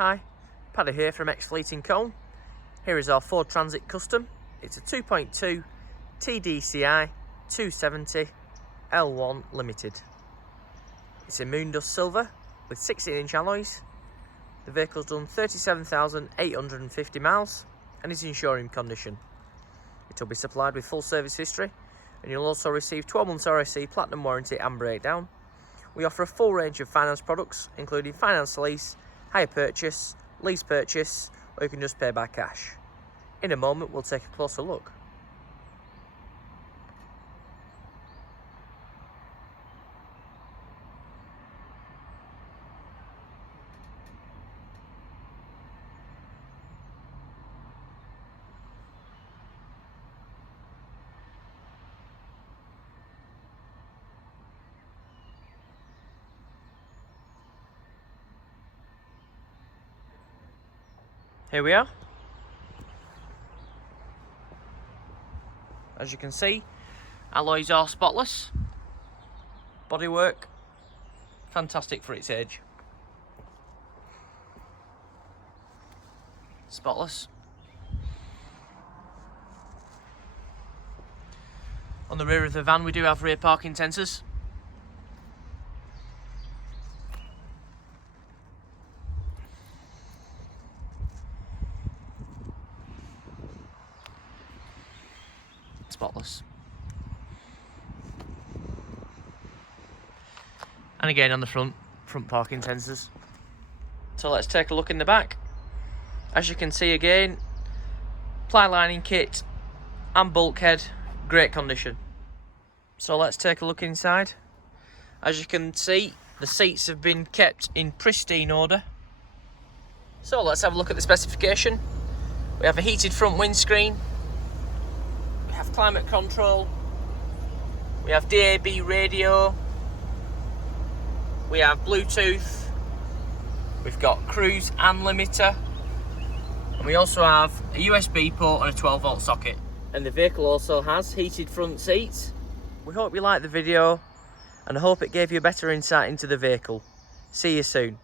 Hi, Paddy here from X-Fleet in Colne. Here is our Ford Transit Custom. It's a 2.2 TDCi 270 L1 Limited. It's in Moondust Silver with 16-inch alloys. The vehicle's done 37,850 miles and is in showroom condition. It will be supplied with full service history, and you'll also receive 12 months RSC Platinum warranty and breakdown. We offer a full range of finance products, including finance lease, hire purchase, lease purchase, or you can just pay by cash. In a moment, we'll take a closer look. Here we are. As you can see, alloys are spotless. Bodywork, fantastic for its age. Spotless. On the rear of the van we do have rear parking sensors. Spotless. And again on the front parking sensors. So let's take a look in the back. As you can see again, Ply Lining kit and bulkhead, great condition. So let's take a look inside. As you can see, the seats have been kept in pristine order. So let's have a look at the specification. We have a heated front windscreen. We have climate control, we have DAB radio, we have Bluetooth, we've got cruise and limiter, and we also have a USB port and a 12-volt socket. And the vehicle also has heated front seats. We hope you liked the video and I hope it gave you a better insight into the vehicle. See you soon.